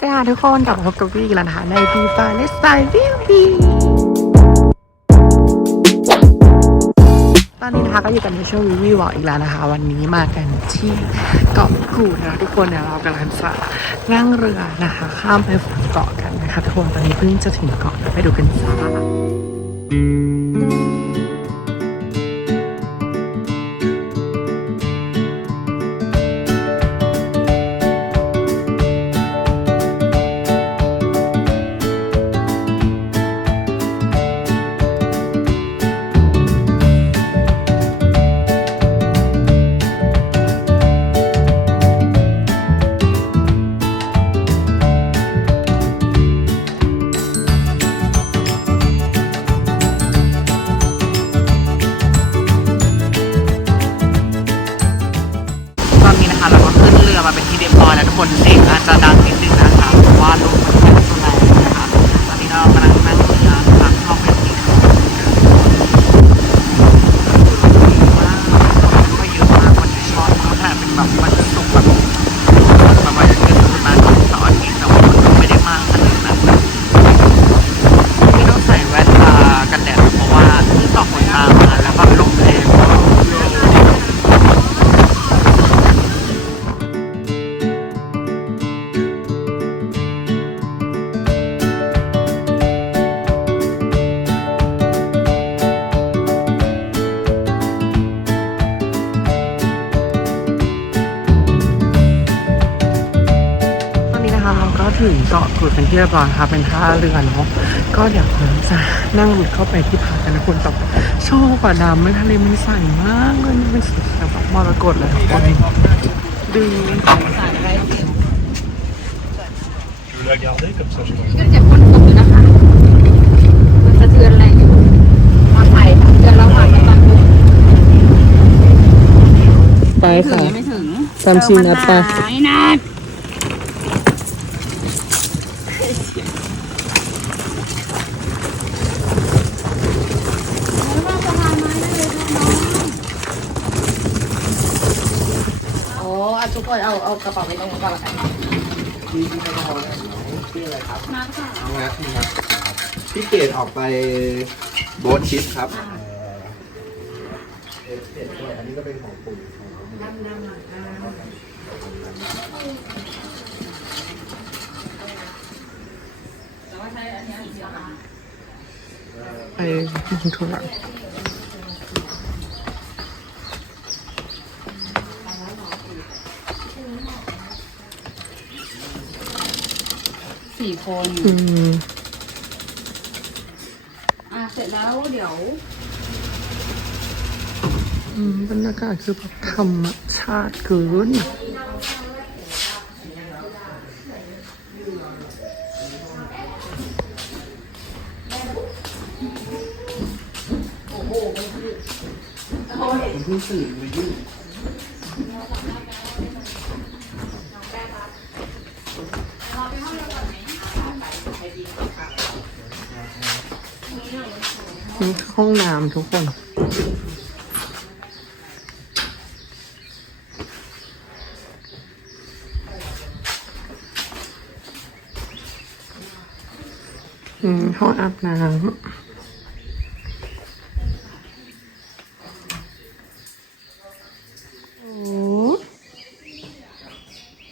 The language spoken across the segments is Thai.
สวัสดีทุกคนกลับมาพบกับวีอีกแล้วนะคะในพีฟาเลสไตล์วิวบีตอนนี้นะคะก็อยู่กันในช่วงวิววิวอีกแล้วนะคะ วันนี้มากันที่เกาะกูดนะคะทุกคนเดี๋ยเรากำลังจะนั่งเรือนะคะ ข้ามไปฝั่งเกาะกันนะคะทุกคนตอนนี้เพิ่งจะถึงเกาะไปดูกันจ้า บร้อยแล้วทุกคนเสียงอาจจะดั ถึงเกาะกูดเป็นที่เรียบร้อยค่ะเป็นท่าเรือเนาะก็เดี๋ยวเราจะนั่งรถเข้าไปที่พักกันนะคุณแต่ชอบกว่าดำไม่ทะเลมันใสมากเลยมันเป็นสีแบบมรกตเลยทุกคนดี Je vais la garder comme ça je vois. ก็เจ็บก้นกบอยู่นะคะมันสะเทือนแรงอยู่มาใส่เดือนละวันละวันไปถึงค่ะยังไม่ถึงตามชีนัดไปไม่นัด โอ้อะทุ กคนเอากระเป๋าไปตรงนี้ก่อนละกันพี่พี่ไม่พอนะพี่อะไรครับมาค่ะน้องนัทพี่นัทพี่เกดออกไปโบ๊ทชิปครับเอฟเอฟด้วยอันนี้ก็เป็นของปู่ของไปกินทุระ สี่คนอืมอะเสร็จแล้วเดี๋ยว อืมบรรยากาศคือแบบธรรมชาติเกินผมเพิ่งตื่นมายุ่ง นี่ ห้องน้ำทุกคน อืมห้องอาบน้ำ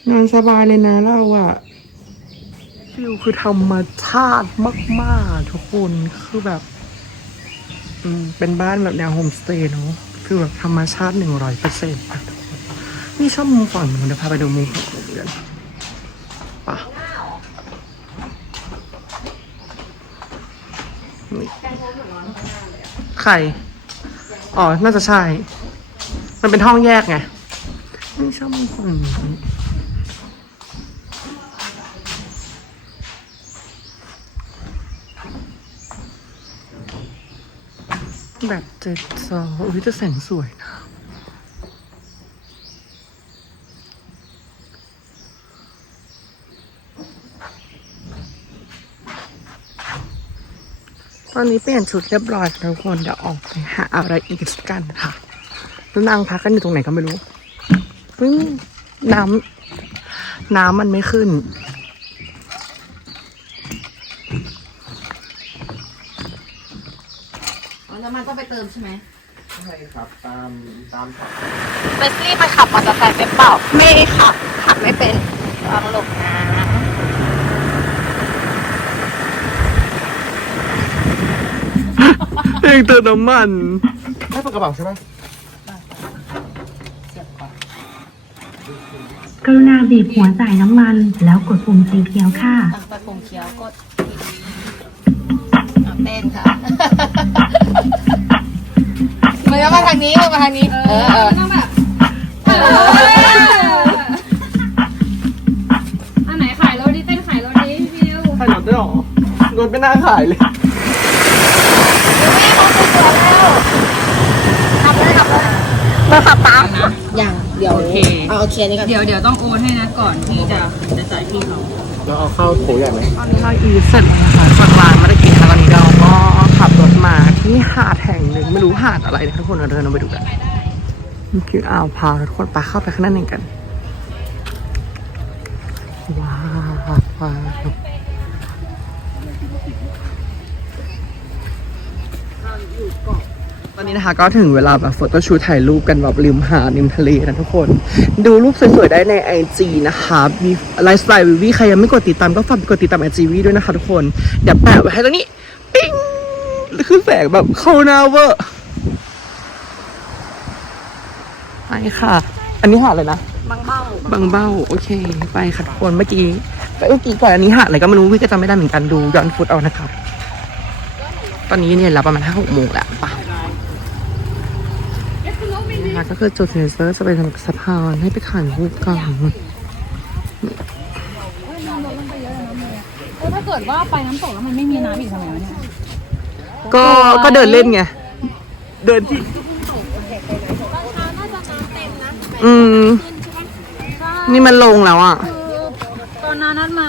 นอนสบายเลยนะเราอะฟิลคือธรรมชาติมาก ๆ ทุกคนคือแบบ อืมเป็นบ้านแบบแนวโฮมสเตย์เนาะคือแบบธรรมชาติหนึ่งร้อยเปอร์เซ็นต์นี่ชอบมุมฝั่งนู้นเดี๋ยวพาไปดูมุมฝั่งนู้นกันปะนี่ใคร อ๋อ น่าจะใช่ มันเป็นห้องแยกไงนี่ชอบมุมฝั่งนี้ แบบเจ็ดจองอุ้ยแต่แสงสวยนะตอนนี้เปลี่ยนชุดเรียบร้อยแล้วทุกคนเดี๋ยวออกไปหาอะไรอีกกันค่ะแล้วนางพักกันอยู่ตรงไหนก็ไม่รู้เพิ่งน้ำน้ำมันไม่ขึ้น น้ำมันต้องไปเติมใช่ไหมใช่ครับตามตามผักเบสซี่มันขับมอเตอร์ไซค์เป็นเปล่า ไม่ขับ ขับไม่เป็นวางหลบนะเองเติมน้ำมันให้ปากกระเป๋าใช่ไหมกรุณาบีบหัวจ่ายน้ำมัน แล้วกดปุ่มสีเขียวค่ะอะไปปุ่มเขียวกดอะเต้นค่ะ นจะมาทางนี้มาทางนี้ เออเออต้องแบบอันไหนขายรถดิเต้นขายรถดิพี่ดิวขายรถได้หรอรถไม่น่าขายเลยมาขับตามนะอย่างเดี๋ยวโอเคเอาโอเคนี่ก่อนเดี๋ยวเดี๋ยวต้องโอนให้นะก่อนที่จะจะจ่ายพี่เขาแล้วเอาเข้าโถใหญ่ไหมตอนนี้เราอีทเสร็จแล้วนะคะจากร้านมาได้กินค่ะตอนนี้เราก็ ขับรถมาที่หาดแห่งหนึ่งไม่รู้หาดอะไรนะทุกคนเราเดินลงไปดูกันนี่คืออ่าวพาวทุกคนไปเข้าไปข้างในกันว้าวว้าวตอนนี้นะคะก็ถึงเวลาแบบโฟโต้ชูถ่ายรูปกันแบบริมหาดริมทะเลนะทุกคน ดูรูปสวยๆได้ในไอจีนะคะมีไลฟ์สไตล์วิวีใครยังไม่กดติดตามก็ฝากกดติดตามไอจีวีด้วยนะคะทุกคน เดี๋ยวแปะไว้ให้ตรงนี้ คือแสงแบบเข้าหน้าเวอร์ไปค่ะ อันนี้หาดอะไรนะ บางเบ้าบางเบ้า โอเค ไปค่ะทุกคนเมื่อกี้ไปเมื่อกี้ก่อนอันนี้หาดอะไรก็ไม่รู้วิก็จำไม่ได้เหมือนกันดูย้อนฟุตเอานะครับ ตอนนี้เนี่ยเราประมาณห้าหกโมงแล้วปะนะคะก็คือจุดเนเซอร์จะไปทำสะพานให้ไปถ่ายรูปกันแล้วถ้าเกิดว่าไปน้ำตกแล้วมันไม่มีน้ำอีกทำไงวะเนี่ย ก็ก็เดินเล่นไง เดินที่อืม นี่มันลงแล้วอะ คือตอนน้านัดมา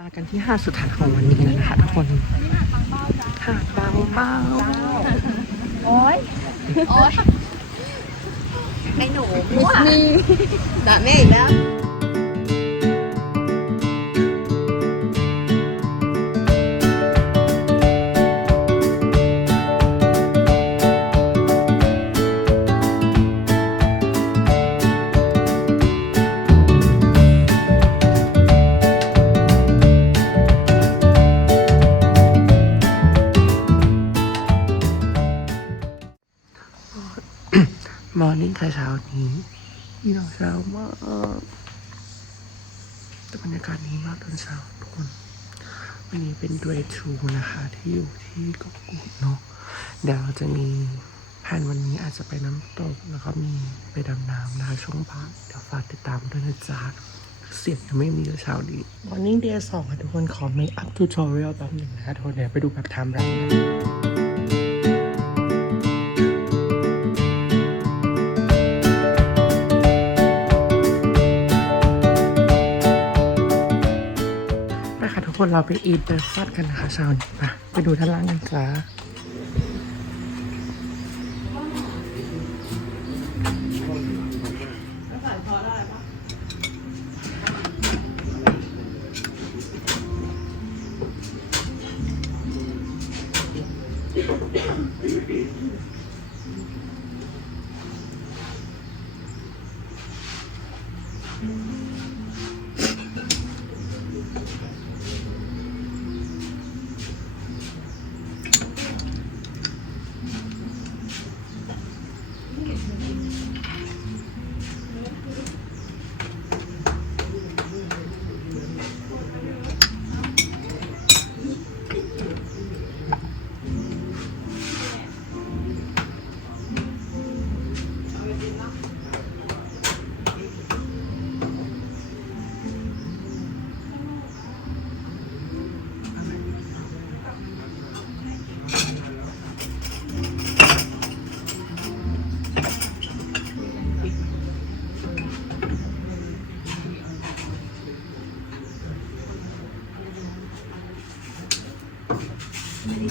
มากันที่หาดสุดท้ายของวันนี้แล้วนะคะทุกคนหาดบางเบ้าด่าแม่อีกแล้ว นี่เราเช้ามากแต่บรรยากาศนี้มากตอนเช้าทุกคนวันนี้เป็น day two นะคะ ที่อยู่ที่เกาะกูดเนาะเดี๋ยวเราจะมีแผนวันนี้อาจจะไปน้ำตก แล้วก็มีไปดำน้ำนะคะช่วงบ่ายเดี๋ยวฝากติดตามด้วยนะจ๊ะเสียงยังไม่มีเลยเช้าดี Morning Day สองค่ะทุกคนขอ make up tutorial แป๊บหนึ่งนะคะทุกคนเดี๋ยวไปดูแบบไทม์ไลน์ไปค่ะ คนเราไปอีทเบรคฟาสต์กันนะคะเช้านี้ไปไปดูด้านล่างกันจ้า นั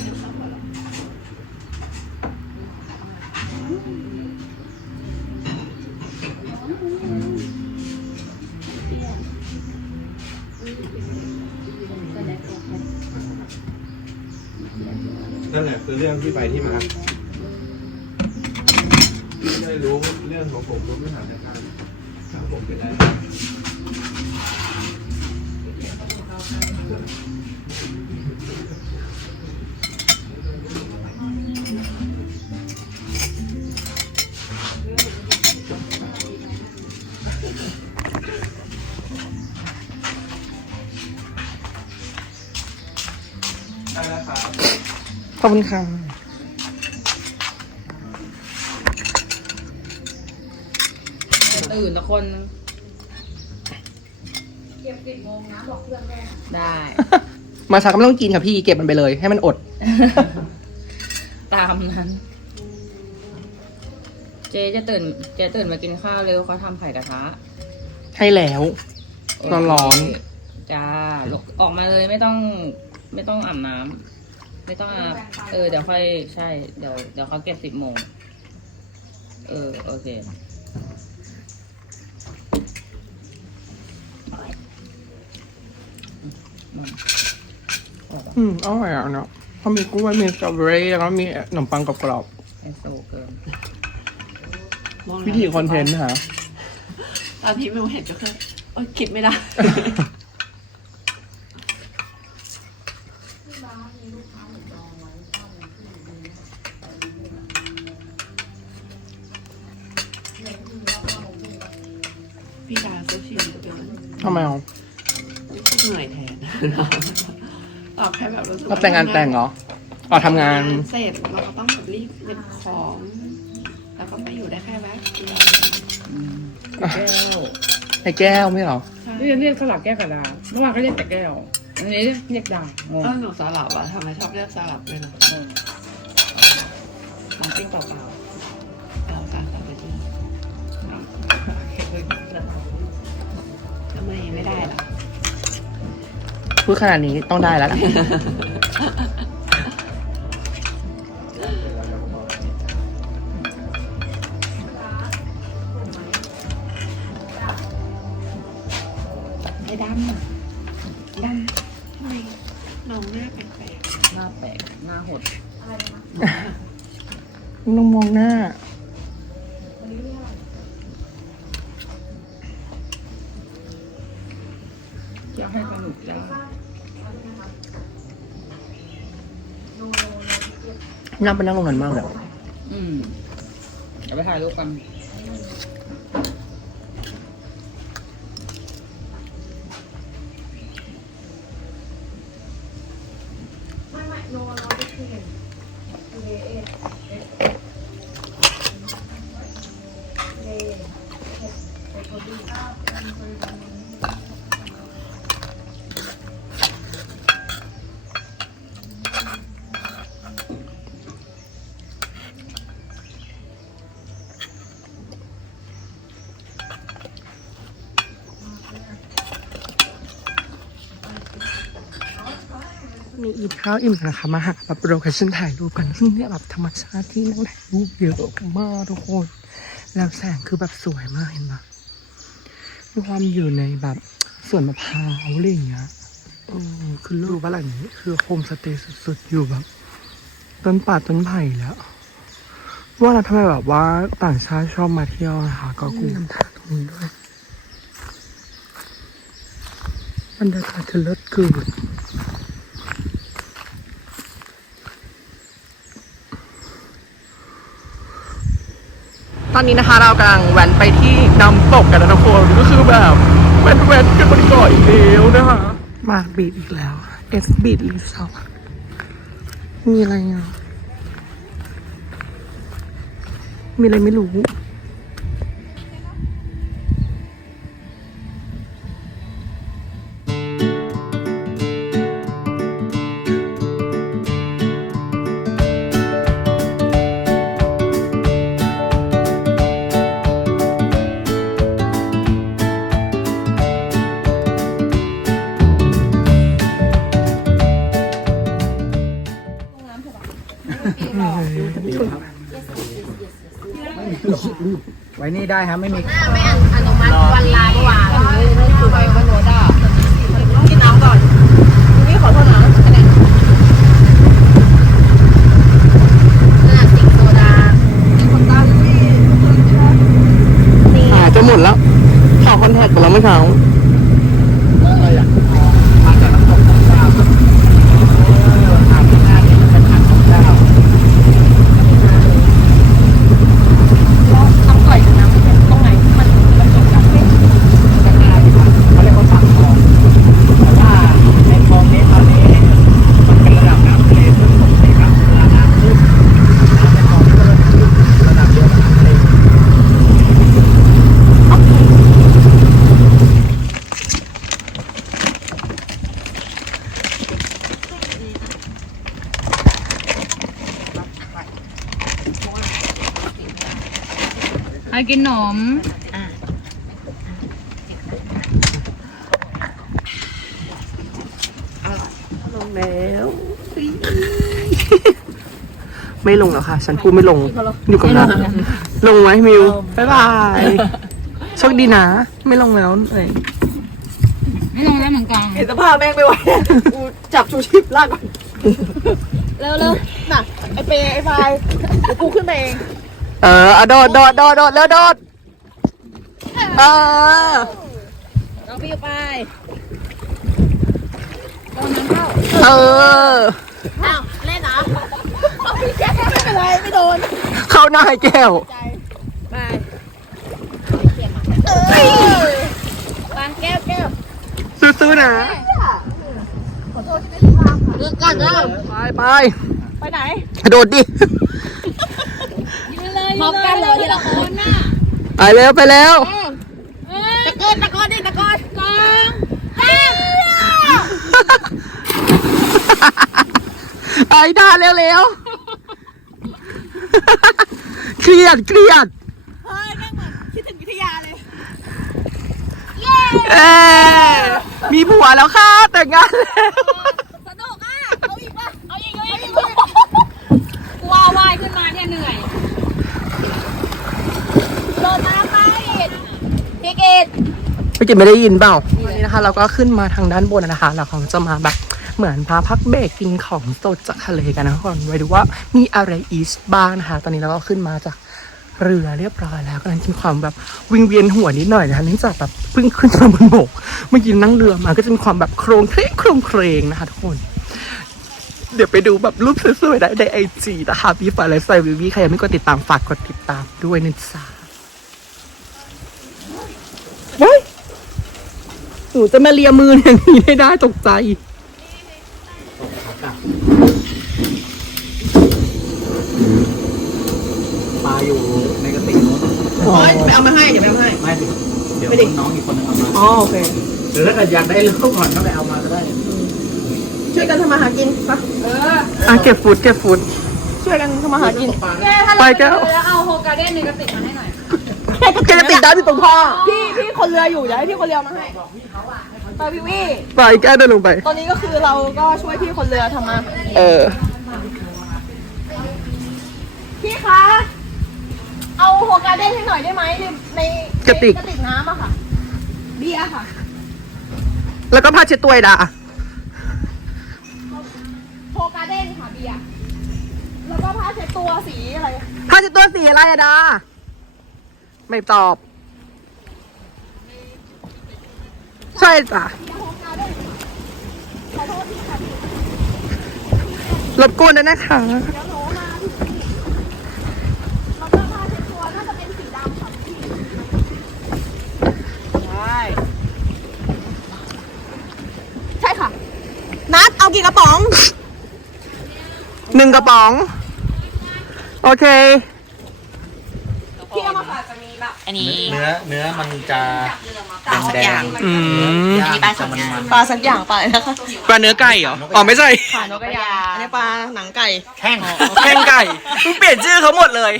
่นแหละคือเรื่องที่ไปที่มาพี่ได้รู้เรื่องของผมรู้ไม่หาแต่ข้างถามผมไปได้ได้แล้ว ขอบคุณค่ะตื่นทุกคนได้ มาช้าก็ไม่ต้องกินค่ะพี่เก็บมันไปเลย ให้มันอด ตามนั้น เจ๊จะตื่นเจ๊ตื่นมากินข้าวเร็วเขาทำไข่กระทะให้แล้วร้อนจ้าลุกออกมาเลยไม่ต้อง ไม่ต้องอาบน้ำ ไม่ต้องอาบเออเดี๋ยวค่อยใช่เดี๋ยวเดี๋ยวเขาเก็บสิบโมง เออโอเค อืมอร่อยอะเนาะเขามีกล้วยมีสตรอเบอรี่แล้วก็มีขนมปังกรอบไอโซเกินๆวิธีคอนเทนต์ค่ะตอนที่มิวเห็นก็คือโอ๊ยคิดไม่ได้ พี่ดาก็ชิมเกิน ทำไมอะ เหนื่อยแทน ตอบแค่แบบ รู้สึกรับแต่งงานแต่งเหรออ๋อทำงาน เสร็จเราก็ต้องแบบรีบเก็บของ แล้วก็ไม่อยู่ได้แค่แวะเดียวแก้วไอ้แก้วไม่เหรอเรียกเรียกสลับแก้วกับดาเมื่อวานก็เรียกแต่แก้ว อันนี้เรียกเรียกดางงเออหนูสลับอะทำไมชอบเรียกสลับเลยนะน้ำปิ้งเปล่าเพูดขนาดนี้ต้องได้แล้วล่ะ น่าไปนั่งตรงนั้นมากเลยอืมเดี๋ยวไปถ่ายรูปกันอ อิ่มข้าวอิ่มกันนะคะมาหาแบบโลเคชั่นถ่ายรูปกันซึ่งเนี่ยแบบธรรมชาติที่นั่งถ่ายรูปเยอะมากทุกคน แล้วแสงคือแบบสวยมากเห็นปะมีความอยู่ในแบบสวนมะพร้าวอะไรอย่างเงี้ยเออคือรูปบ้านหลังนี้คือโฮมสเตย์สุดๆ อยู่แบบต้นป่าต้นไผ่แล้ว ว่าแล้วทำไมแบบว่าต่างชาติชอบมาเที่ยวนะคะก็กูน้ำทางตรงนี้ด้วยบรรยากาศจะเลิศเกิน ตอนนี้นะคะเรากำลังแว้นไปที่น้ำตกกันนะทุกคนก็คือแบบแว้นแว้นกันบนเกาะอีกแล้วนะคะมาบีดอีกแล้วเอสบีดรีสอร์ทมีอะไรอะมีอะไรไม่รู้ ไว้นี่ได้ครับไม่มี ไม่อนุโนมัติวันลาเมื่อวานายจะหมดแล้วข่าวคอนแทคไปแล้วเมื่อเช้า มาจากน้ำตกของเจ้าครับทางที่หน้าเนี่ยเป็นทางของเจ้า เขาเรียกว่าปากคลองแต่ว่าในคลองนี้ตอนนี้มันเป็นระดับน้ำทะเลซึ่งปกติครับเวลาน้ำขึ้นน้ำในคลองก็เริ่มขึ้นระดับเดียวกับน้ำทะเล ใคร กินหนมลงแล้ว ไม่ลงแล้วค่ะ ฉันพูดไม่ลง อยู่กับน้องลงไหมมิวบ๊ายบายโชคดีนะ ไม่ลงแล้วเอ้ยไม่ลงแล้วเหมือนกันเห็นสภาพแม่งไม่ไหวกูจับชูชีพลากก่อนเร็วเร็วน่ะ ไอเปย์ไอพายเดี๋ยวกูขึ้นไปเอง เออเอาโดดโดดโดดโดดแล้วโดดเออน้องพี่ไปเอออ้าวเล่นเหรอไม่เป็นไรไม่โดน เข้าหน้าให้แก้วไปเออวางแก้วแก้วสู้ๆนะเลือกก่อนนะไปไปไปไหน กระโดดดิ พร้อมกันเหรอทีละคนน่ะไปแล้วไปแล้ว ตะโกนตะโกนดิตะโกนกองแก้วไอ้ด้าเร็วๆเครียดเครียดเฮ้ยแม่งเหมือนคิดถึงวิทยาเลยเอ้ยมีผัวแล้วค่ะแต่งงานแล้ว สนุกอะ เอาอีกป่ะ เอาอีก เอาอีก กูว่าว่ายขึ้นมาเนี่ยเหนื่อย โดนน้ำไปพี่เกด พี่กิไม่ได้ยินเปล่าวันนี้นะคะ เราก็ขึ้นมาทางด้านบนนะคะ เราของจะมาแบบเหมือนพาพักเบรกกินของสดจากทะเลกันนะทุก่อนไว้ดูว่ามีอะไรอีสบ้างนะคะ ตอนนี้เราก็ขึ้นมาจากเรือเรียบร้อยแล้วก็นั้นมีความแบบวิงเวียนหัวนิดหน่อยนะคะเนื่องจากแบบเพิ่งขึ้นมาบนบกเมื่อกี้นั่งเรือมาก็จะมีความแบบโครงเครงโครงเครงนะคะทุกคน เดี๋ยวไปดูแบบรูปสวยๆได้ในไอจีนะคะบีฟอะไรใส่วิวีใครยังไม่กดติดตามฝากกดติดตามด้วยนะจ๊ะเฮ้ หนูจะมาเลียมืออย่างนี้ได้ได้ตกใจปลาอยู่ในกระติกนู้นไปเอามาให้ เดี๋ยวไปเอามาให้ ไม่สิเดี๋ยวน้องอีกคนนึงเอามาอ๋อโอเค หรือถ้าเกิดอยากได้ลูกก่อนก็ไปเอามาก็ได้ ช่วยกันทำมาหากินปะอะเก็บฟูดเก็บฟูดช่วยกันทำมาหากินไปแก้ว แล้วเอาโฮกาเด้นในกระติกมาให้หน่อยแกจะติดได้ที่ตรงท่อพี่พี่คนเรืออยู่อย่าให้พี่คนเรือมาให้ ไปพี่วี่ไปแก้เดินลงไป ตอนนี้ก็คือเราก็ช่วยพี่คนเรือทำมาเออ พี่คะ เอาโฮกาเด้นให้หน่อยได้ไหมในในกระติก กระติกน้ำอะค่ะ เบียร์ค่ะ แล้วก็ผ้าเช็ดตัวไอ้ดาโฮกาเด้นค่ะเบียร์แล้วก็ผ้าเช็ดตัวสีอะไรผ้าเช็ดตัวสีอะไรอะดา ไม่ตอบ ใช่จ้ะโฮกาเด้นขอโทษทีค่ะพี่รบกวนด้วยนะคะเดี๋ยวหนูมาพี่แล้วก็ผ้าเช็ดตัวน่าจะเป็นสีดำค่ะพี่ใช่ใช่ค่ะ นัดเอากี่กระป๋อง หนึ่งกระป๋อง โอเคพี่เอามาฝากจะมีแบบ อันนี้ เนื้อเนื้อมันจะแดงๆอืม ย่างจะมันมันปลาสักอย่างไปนะคะปลาเนื้อไก่เหรอ อ๋อไม่ใช่ปลานกกระยาอันนี้ปลาหนังไก่แข้งแข้งไก่มึงเปลี่ยนชื่อเขาหมดเลย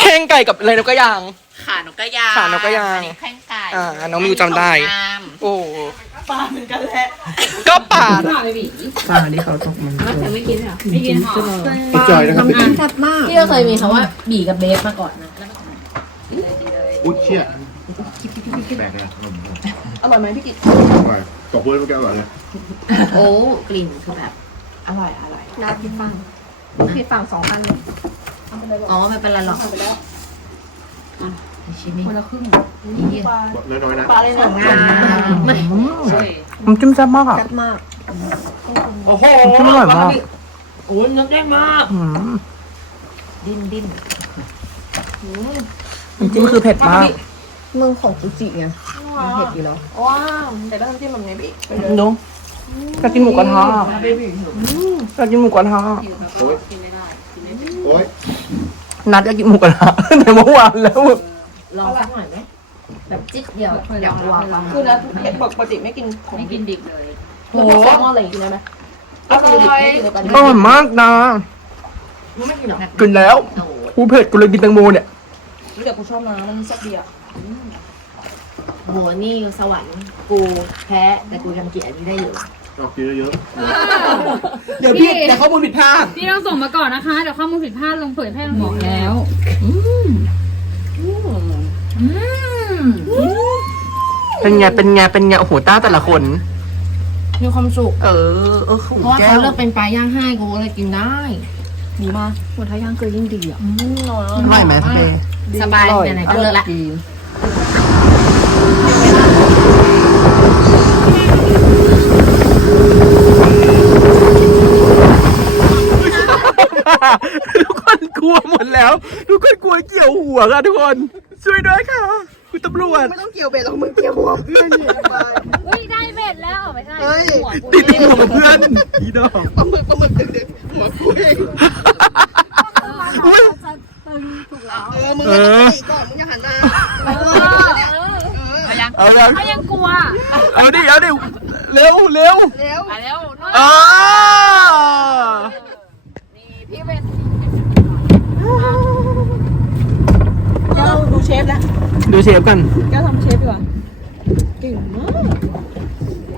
แข้งไก่กับอะไรนกกระยาง ขานกกระยางขานกกระยางอันนี้แข้งไก่อ่าน้องมิวจำได้งามโอ้ ปลาเหมือนกันแหละก็ป่าหน่อยบีป่าที่เขาตกมันไม่กินเหรอไม่กินหรอจอยนะครับพี่ก็เคยมีคำว่าบีกับเบฟมาก่อนนะแล้วก็อุ้ยเชี่ยแปลกนะขนมอร่อยไหมพี่กิตอร่อยตกเพื่อนเมื่อกี้อร่อยเลยโอ้กลิ่นคือแบบอร่อยอร่อยน้ำพริกฟังพริกฟังสองอันเลยทำไปเลยบอกอ๋อไม่เป็นไรหรอกทำไปแล้ว ชิ้นนี้คนละครึ่งปลาน้อยๆนะ ปลาเลยนะงามไม่มันจิ้มแซ่บมากอะ แซ่บมากโอ้โหจิ้มอร่อยมากโอ้ยนึกได้มากอืมดิ้นดิ้นน้ำจิ้มคือเผ็ดมากมึงของฟูจิไงมันเผ็ดอยู่แล้วว้าวแต่ต้องจิ้มแบบไงพี่ไปเลยนุ๊กอยากกินหมูกระทะอยากกินหมูกระทะโอ้ยโอ้ยนัดอยากกินหมูกระทะแต่เมื่อวานแล้ว ลองสักหน่อยไหมแบบจิ๊กเดียวอยากวางคือนะปกติไม่กินขมไม่กินดิบเลยแล้วพวกแซลมอนอะไรกินได้ไหมอร่อยอร่อยมากนะไม่กินหรอกกินแล้วกูเผ็ดกูเลยกินแตงโมเนี่ยเดี๋ยวกูชอบนะมันแซ่บดีอะโหนี่สวรรค์กูแพ้แต่กูยังกินอันนี้ได้อยู่เอากินเยอะเดี๋ยวพี่แต่ข้อมูลผิดพลาดพี่ต้องส่งมาก่อนนะคะเดี๋ยวข้อมูลผิดพลาดลงเผยแพร่ลงบอกแล้ว เป็นไง เป็นไง เป็นไง โอ้โหต้าแต่ละคน มีความสุข เออ เออขู่เพราะว่าแก้เขาวเลือกเป็นปลาย่างให้กูเลยกินได้ดีมากหมดท้ายย่างเกลือยิ่งดีอะอร่อยไหมพี่เบย์สบายไหนๆก็เลิกละ ทุกคนกลัวหมดแล้ว ทุกคนกลัวเกี่ยวหัวค่ะทุกคน ช่วยด้วยค่ะ คุณตำรวจ ไม่ต้องเกี่ยวเบ็ดหรอกมึงเกี่ยวหัวเพื่อนเนี่ยไป อุ้ยได้เบ็ดแล้วไม่ใช่เฮ้ย หัวกูติดหัวเพื่อนอีดอกปลาหมึกปลาหมึกดึกๆหัวกูเองอุ๊ยเออมึงอย่าหันหน้าก่อนมึงอย่าหันหน้าเออเอายังเขายังกลัวเอาดิเอาดิเร็วเร็วเร็วไปแล้วอ่าพี่เป็น แก้วดูเช ฟแล้วดูเชฟกันแก้วทำเชฟดีกว่าเก่งมาก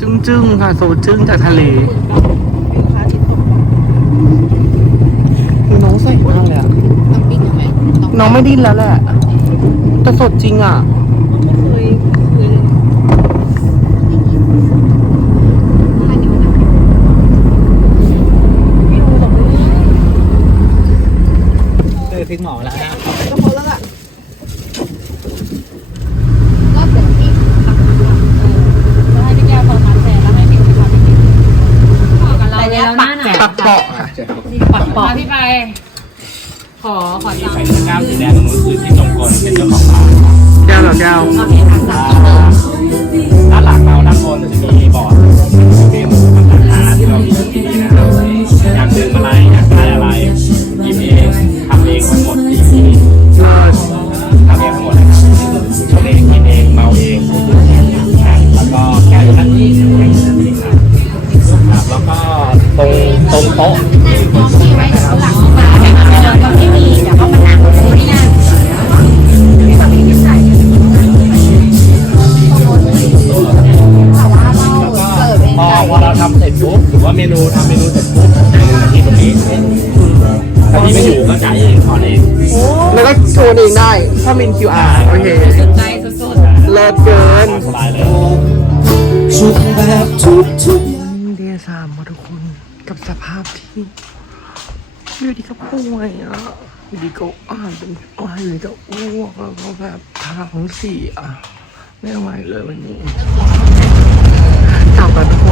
จึ้งจึ้งๆค่ะโซจึ้งจากทะเล วิวพระอาทิตย์ตกคือน้องใส่มากเลยอะต้องปิ้งไหมต้องน้องไม่ดิ้นแล้วแหละแต่สดจริงอะ ไม่เคยเคยเลย เออพริกหมอแล้วนะ ก็พอแล้วล่ะ ก็เสร็จพี่แล้วให้พี่แก้วพอทานแทนแล้วให้พี่ไปทานพี่ขอกับเราเลยแล้วหน้าหนาว ปักเปาะค่ะ ปักปอกพี่ไป ขอขอจังใส่เสื้อกล้ามสีแดงตรงนู้นคือที่ตรงกลเป็นเจ้าของร้านแก้วเหรอแก้วโอเคค่ะสามที่เบอร์ด้านหลังเราด้านบนจะมีบอร์ดที่ทำอาหารที่เรามีที่นี่นะครับอยากดื่มอะไรอยากได้อะไรหยิบเองทำเองทั้งหมดที่นี่ทำเองทั้งหมดนะครับทำเองกินเองเมาเองแล้วก็แก้วอยู่ด้านนี้แก้วอยู่ด้านนี้ครับครั ปุ๊บหรือว่าเมนูทำเมนูเสร็จปุ๊บจ่ายเงินที่ตรงนี้ถ้าพี่ไม่อยู่ก็จ่ายเองถอนเองแล้วก็โชว์เองได้ถ้ามิน QR โอเคสนใจสุดๆเลิศเกินสบายเลยชุดแบบทุกทุกเดียสามมาทุกคนกับสภาพที่อยู่ดีก็ป่วยอะอยู่ดีก็อ่านเป็นอ่านอยู่ดีก็อ้วกแล้วก็แบบทางของสีอะไม่ไหวเลยวันนี้กลับมาทุ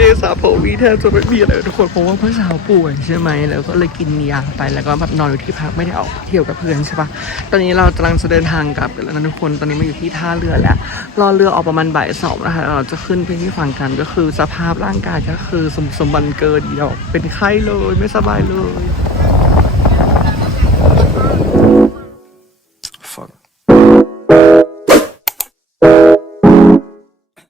เดซาโพวีแทบจะไม่มีอะไรทุกคนเพราะว่าเพื่อสาวป่วยใช่ไหมแล้วก็เลยกินยาไปแล้วก็แบบนอนอยู่ที่พักไม่ได้ออกเที่ยวกับเพื่อนใช่ปะตอนนี้เรากำลังจะเดินทางกลับกันแล้วนะทุกคนตอนนี้มาอยู่ที่ท่าเรือแล้วรอเรือออกประมาณบ่ายสองนะคะเราจะขึ้นไปที่ฝั่งกันก็คือสภาพร่างกายก็คือสมสมบันเกินเดียวเป็นไข้เลยไม่สบายเลย